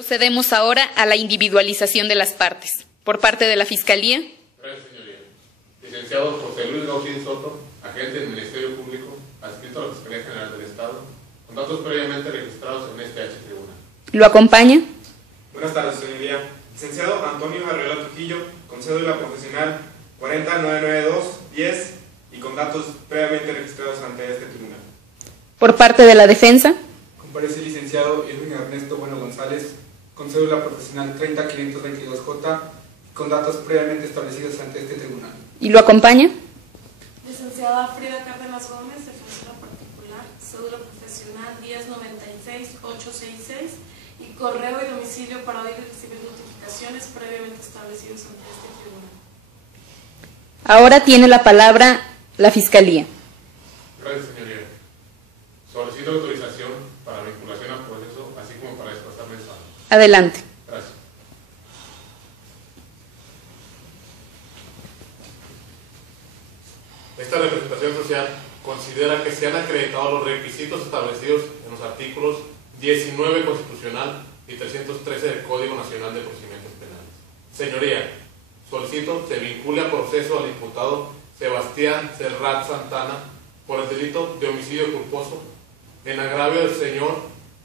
Procedemos ahora a la individualización de las partes. Por parte de la Fiscalía. Gracias, señoría. Licenciado José Luis Gauchín Soto, agente del Ministerio Público, adscrito a la Fiscalía General del Estado, con datos previamente registrados en este H-Tribunal. ¿Lo acompaña? Buenas tardes, señoría. Licenciado Antonio Arriola Trujillo, con cédula profesional 40992-10 y con datos previamente registrados ante este tribunal. Por parte de la Defensa. Comparece el licenciado Edwin Ernesto Bueno González, con cédula profesional 30522J, con datos previamente establecidos ante este tribunal. ¿Y lo acompaña? Licenciada Frida Cárdenas Gómez, defensora particular, cédula profesional 1096866 y correo y domicilio para oír y recibir notificaciones previamente establecidos ante este tribunal. Ahora tiene la palabra la Fiscalía. Gracias, señoría. Solicito autorización para vinculación al proceso, así como para desplazarme el saldo. Adelante. Gracias. Esta representación social considera que se han acreditado los requisitos establecidos en los artículos 19 constitucional y 313 del Código Nacional de Procedimientos Penales. Señoría, solicito se vincule a proceso al imputado Sebastián Serrat Santana por el delito de homicidio culposo en agravio del señor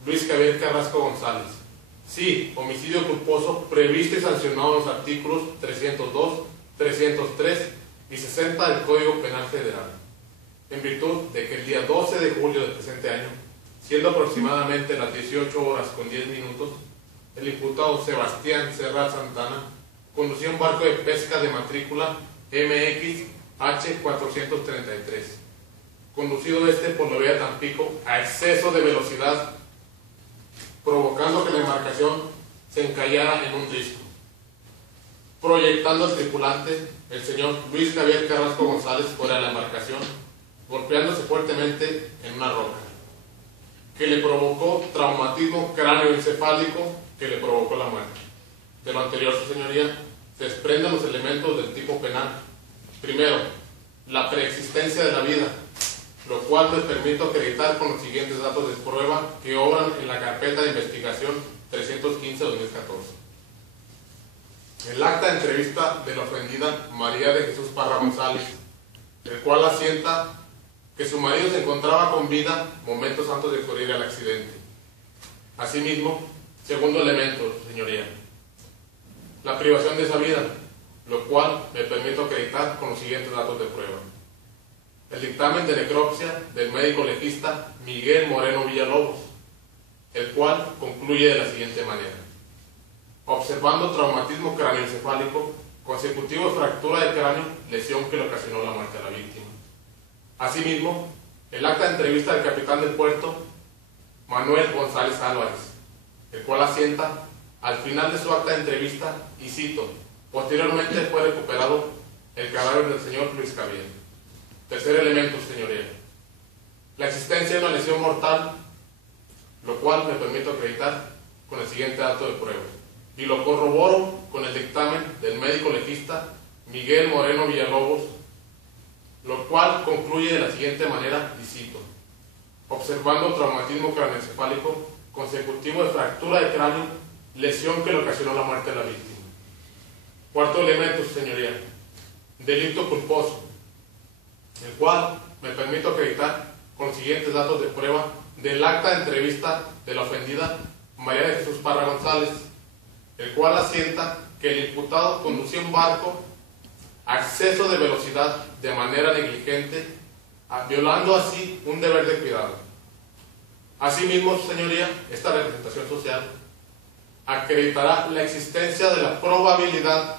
Luis Javier Carrasco González. Sí, homicidio culposo previsto y sancionado en los artículos 302, 303 y 60 del Código Penal Federal, en virtud de que el día 12 de julio del presente año, siendo aproximadamente las 18 horas con 10 minutos, el imputado Sebastián Serrat Santana conducía un barco de pesca de matrícula MXH 433, conducido por la vía de Tampico a exceso de velocidad, provocando que la embarcación se encallara en un risco, proyectando al tripulante, el señor Luis Javier Carrasco González, fuera de la embarcación, golpeándose fuertemente en una roca, que le provocó traumatismo cráneoencefálico que le provocó la muerte. De lo anterior, su señoría, se desprenden los elementos del tipo penal. Primero, la preexistencia de la vida, lo cual me permito acreditar con los siguientes datos de prueba que obran en la carpeta de investigación 315-2014. El acta de entrevista de la ofendida María de Jesús Parra González, el cual asienta que su marido se encontraba con vida momentos antes de ocurrir el accidente. Asimismo, segundo elemento, señoría, la privación de esa vida, lo cual me permito acreditar con los siguientes datos de prueba. El dictamen de necropsia del médico legista Miguel Moreno Villalobos, el cual concluye de la siguiente manera: observando traumatismo cráneoencefálico consecutivo de fractura de cráneo, lesión que le ocasionó la muerte a la víctima. Asimismo, el acta de entrevista del capitán del puerto Manuel González Álvarez, el cual asienta al final de su acta de entrevista, y cito: posteriormente fue recuperado el cadáver del señor Luis Javier. Tercer elemento, señoría, la existencia de una lesión mortal, lo cual me permito acreditar con el siguiente dato de prueba, y lo corroboro con el dictamen del médico legista Miguel Moreno Villalobos, lo cual concluye de la siguiente manera, y cito: observando traumatismo craneoencefálico consecutivo de fractura de cráneo, lesión que le ocasionó la muerte de la víctima. Cuarto elemento, señoría, delito culposo, el cual me permito acreditar con los siguientes datos de prueba del acta de entrevista de la ofendida María de Jesús Parra González, el cual asienta que el imputado conducía un barco a exceso de velocidad de manera negligente, violando así un deber de cuidado. Asimismo, señoría, esta representación social acreditará la existencia de la probabilidad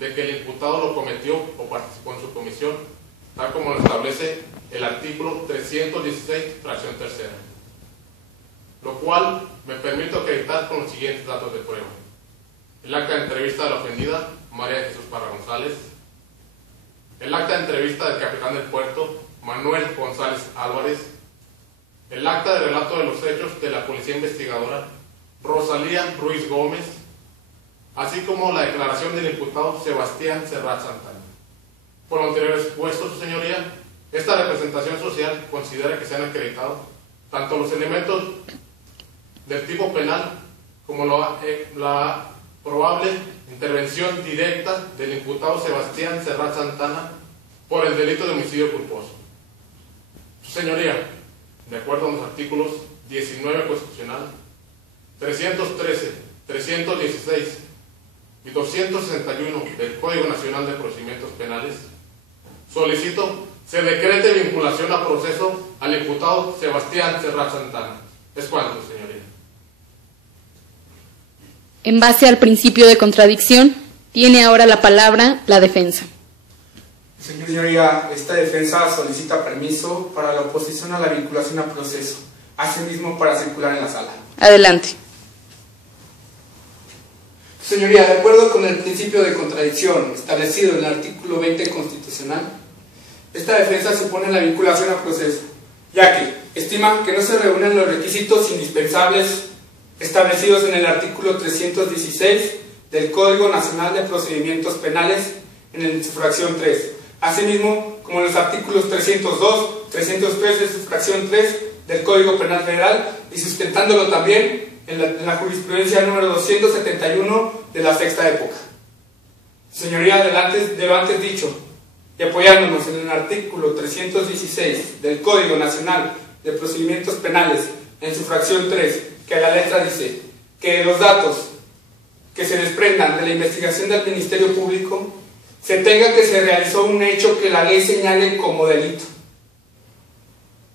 de que el imputado lo cometió o participó en su comisión, tal como lo establece el artículo 316, fracción tercera, lo cual me permito acreditar con los siguientes datos de prueba: el acta de entrevista de la ofendida María de Jesús Parra González, el acta de entrevista del capitán del puerto Manuel González Álvarez, el acta de relato de los hechos de la policía investigadora Rosalía Ruiz Gómez, así como la declaración del imputado Sebastián Serrat Santana. Por lo anterior expuesto, su señoría, esta representación social considera que se han acreditado tanto los elementos del tipo penal como la probable intervención directa del imputado Sebastián Serrat Santana por el delito de homicidio culposo. Su señoría, de acuerdo a los artículos 19 constitucional, 313, 316 y 261 del Código Nacional de Procedimientos Penales, solicito se decrete vinculación a proceso al imputado Sebastián Serrat Santana. ¿Es cuánto, señoría? En base al principio de contradicción, tiene ahora la palabra la defensa. Señoría, esta defensa solicita permiso para la oposición a la vinculación a proceso, asimismo para circular en la sala. Adelante. Señoría, de acuerdo con el principio de contradicción establecido en el artículo 20 constitucional, esta defensa supone la vinculación a proceso, ya que estima que no se reúnen los requisitos indispensables establecidos en el artículo 316 del Código Nacional de Procedimientos Penales en su fracción 3, asimismo como en los artículos 302, 303 de su fracción 3 del Código Penal Federal y sustentándolo también en la jurisprudencia número 271 de la sexta época. Señoría, de lo antes dicho, y apoyándonos en el artículo 316 del Código Nacional de Procedimientos Penales en su fracción 3, que a la letra dice que los datos que se desprendan de la investigación del Ministerio Público se tenga que se realizó un hecho que la ley señale como delito.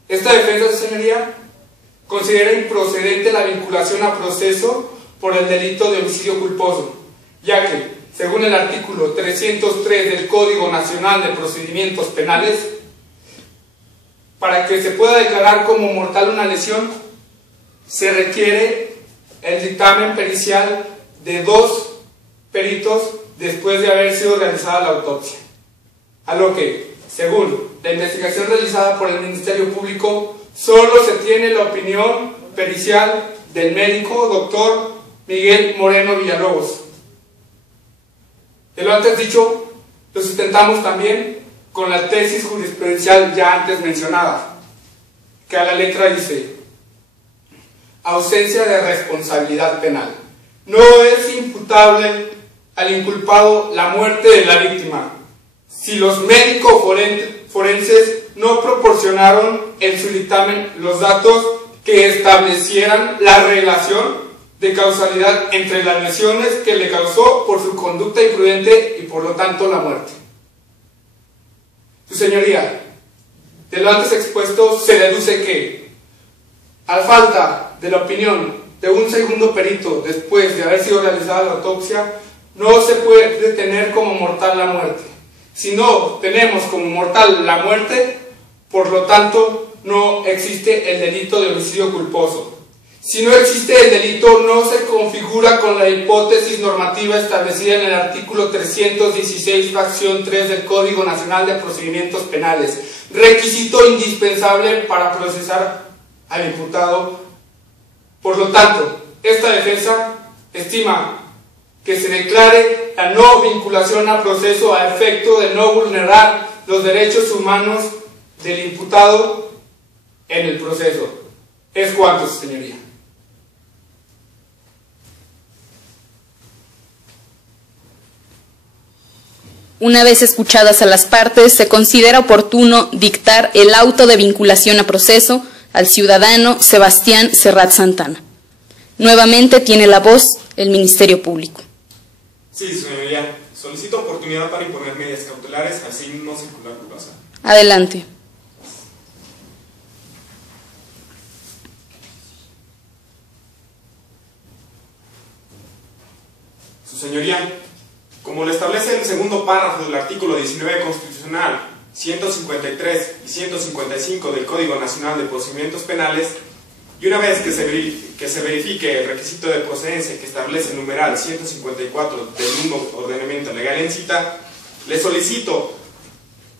Esta defensa, señoría, considera improcedente la vinculación a proceso por el delito de homicidio culposo, ya que, según el artículo 303 del Código Nacional de Procedimientos Penales, para que se pueda declarar como mortal una lesión, se requiere el dictamen pericial de 2 peritos después de haber sido realizada la autopsia. A lo que, según la investigación realizada por el Ministerio Público, solo se tiene la opinión pericial del médico doctor Miguel Moreno Villalobos. De lo antes dicho, lo sustentamos también con la tesis jurisprudencial ya antes mencionada, que a la letra dice: ausencia de responsabilidad penal. No es imputable al inculpado la muerte de la víctima si los médicos forenses no proporcionaron en su dictamen los datos que establecieran la relación de causalidad entre las lesiones que le causó por su conducta imprudente y por lo tanto la muerte. Su señoría, de lo antes expuesto se deduce que, a falta de la opinión de un segundo perito después de haber sido realizada la autopsia, no se puede tener como mortal la muerte. Si no tenemos como mortal la muerte, por lo tanto no existe el delito de homicidio culposo. Si no existe el delito, no se configura con la hipótesis normativa establecida en el artículo 316, fracción 3 del Código Nacional de Procedimientos Penales, requisito indispensable para procesar al imputado. Por lo tanto, esta defensa estima que se declare la no vinculación a proceso a efecto de no vulnerar los derechos humanos del imputado en el proceso. ¿Es cuánto, señoría? Una vez escuchadas a las partes, se considera oportuno dictar el auto de vinculación a proceso al ciudadano Sebastián Serrat Santana. Nuevamente tiene la voz el Ministerio Público. Sí, señoría. Solicito oportunidad para imponer medidas cautelares, así no circular por la sala. Adelante. Su señoría, como lo establece el segundo párrafo del artículo 19 constitucional, 153 y 155 del Código Nacional de Procedimientos Penales, y una vez que se verifique el requisito de procedencia que establece el numeral 154 del mismo ordenamiento legal en cita, le solicito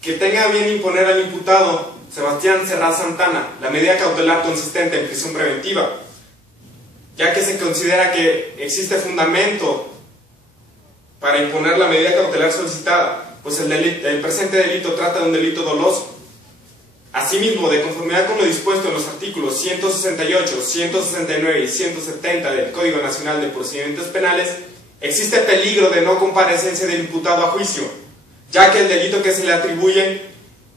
que tenga bien imponer al imputado Sebastián Serrat Santana la medida cautelar consistente en prisión preventiva, ya que se considera que existe fundamento para imponer la medida cautelar solicitada, pues el presente delito trata de un delito doloso. Asimismo, de conformidad con lo dispuesto en los artículos 168, 169 y 170 del Código Nacional de Procedimientos Penales, existe peligro de no comparecencia del imputado a juicio, ya que el delito que se le atribuye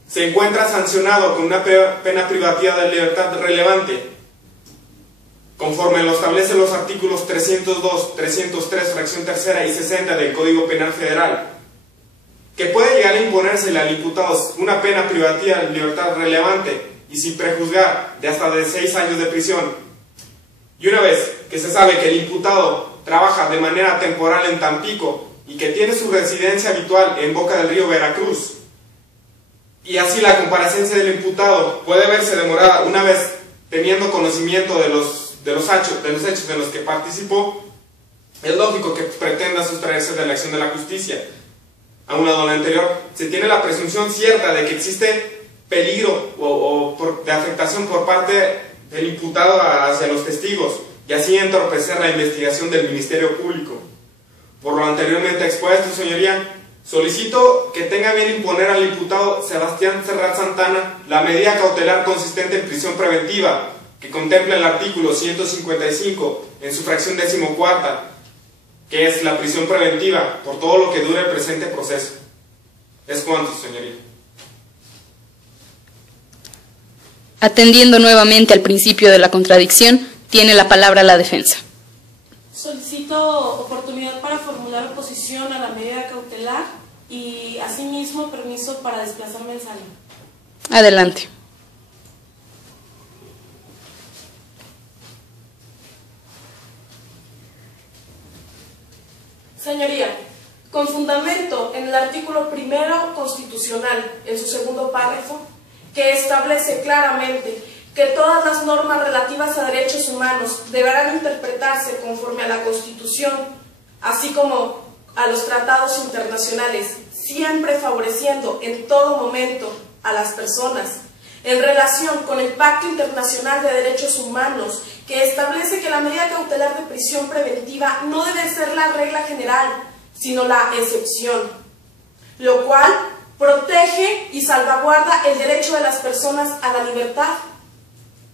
se encuentra sancionado con una pena privativa de libertad relevante, conforme lo establecen los artículos 302, 303, fracción tercera y 60 del Código Penal Federal, que puede llegar a imponérsele al imputado una pena privativa de libertad relevante y sin prejuzgar de hasta de 6 años de prisión. Y una vez que se sabe que el imputado trabaja de manera temporal en Tampico y que tiene su residencia habitual en Boca del Río, Veracruz, y así la comparecencia del imputado puede verse demorada una vez teniendo conocimiento de los hechos en los que participó, es lógico que pretenda sustraerse de la acción de la justicia. Aunado a lo anterior, se tiene la presunción cierta de que existe peligro de afectación por parte del imputado hacia los testigos y así entorpecer la investigación del Ministerio Público. Por lo anteriormente expuesto, señoría, solicito que tenga bien imponer al imputado Sebastián Serrat Santana la medida cautelar consistente en prisión preventiva que contempla el artículo 155 en su fracción 14ª, que es la prisión preventiva por todo lo que dure el presente proceso. Es cuanto, señoría. Atendiendo nuevamente al principio de la contradicción, tiene la palabra la defensa. Solicito oportunidad para formular oposición a la medida cautelar y asimismo permiso para desplazarme en sala. Adelante. Señoría, con fundamento en el artículo 1 constitucional, en su segundo párrafo, que establece claramente que todas las normas relativas a derechos humanos deberán interpretarse conforme a la Constitución, así como a los tratados internacionales, siempre favoreciendo en todo momento a las personas, en relación con el Pacto Internacional de Derechos Humanos, que establece que la medida cautelar de prisión preventiva no debe ser la regla general, sino la excepción, lo cual protege y salvaguarda el derecho de las personas a la libertad,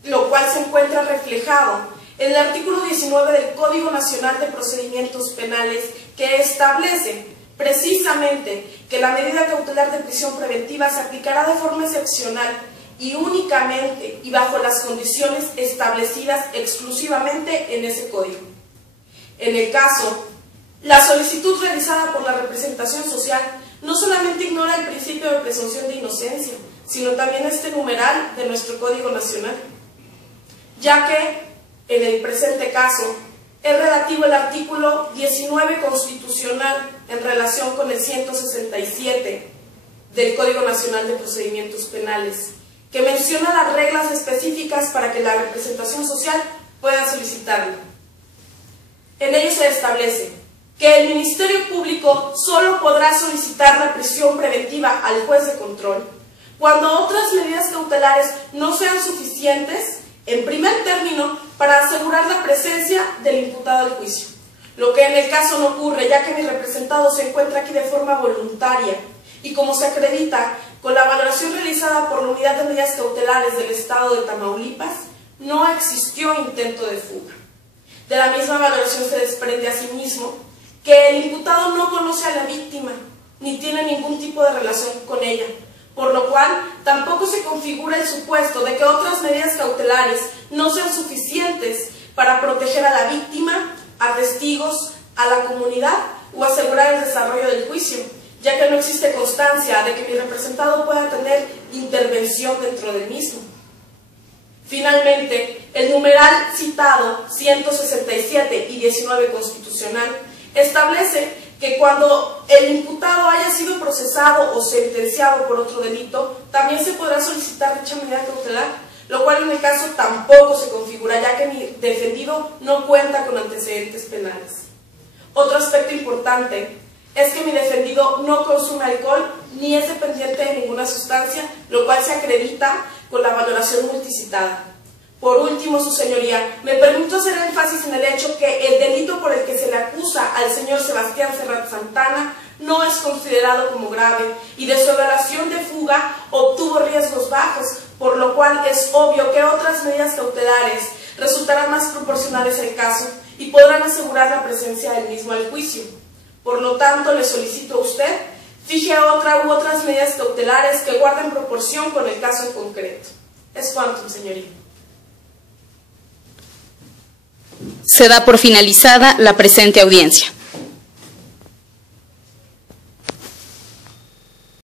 lo cual se encuentra reflejado en el artículo 19 del Código Nacional de Procedimientos Penales, que establece precisamente que la medida cautelar de prisión preventiva se aplicará de forma excepcional y únicamente y bajo las condiciones establecidas exclusivamente en ese código. En el caso, la solicitud realizada por la representación social no solamente ignora el principio de presunción de inocencia, sino también este numeral de nuestro Código Nacional, ya que en el presente caso es relativo el artículo 19 constitucional en relación con el 167 del Código Nacional de Procedimientos Penales, que menciona las reglas específicas para que la representación social pueda solicitarlo. En ello se establece que el Ministerio Público solo podrá solicitar la prisión preventiva al juez de control cuando otras medidas cautelares no sean suficientes, en primer término, para asegurar la presencia del imputado al juicio, lo que en el caso no ocurre, ya que mi representado se encuentra aquí de forma voluntaria y como se acredita con la valoración realizada por la Unidad de Medidas Cautelares del Estado de Tamaulipas, no existió intento de fuga. De la misma valoración se desprende asimismo que el imputado no conoce a la víctima ni tiene ningún tipo de relación con ella, por lo cual tampoco se configura el supuesto de que otras medidas cautelares no sean suficientes para proteger a la víctima, a testigos, a la comunidad o asegurar el desarrollo del juicio, ya que no existe constancia de que mi representado pueda tener intervención dentro del mismo. Finalmente, el numeral citado 167 y 19 constitucional establece que cuando el imputado haya sido procesado o sentenciado por otro delito, también se podrá solicitar dicha medida cautelar, lo cual en el caso tampoco se configura, ya que mi defendido no cuenta con antecedentes penales. Otro aspecto importante es que mi defendido no consume alcohol ni es dependiente de ninguna sustancia, lo cual se acredita con la valoración multicitada. Por último, su señoría, me permito hacer énfasis en el hecho que el delito por el que se le acusa al señor Sebastián Serrat Santana no es considerado como grave y de su evaluación de fuga obtuvo riesgos bajos, por lo cual es obvio que otras medidas cautelares resultarán más proporcionales al caso y podrán asegurar la presencia del mismo al juicio. Por lo tanto, le solicito a usted fije otra u otras medidas cautelares que guarden proporción con el caso en concreto. Es cuanto, señoría. Se da por finalizada la presente audiencia.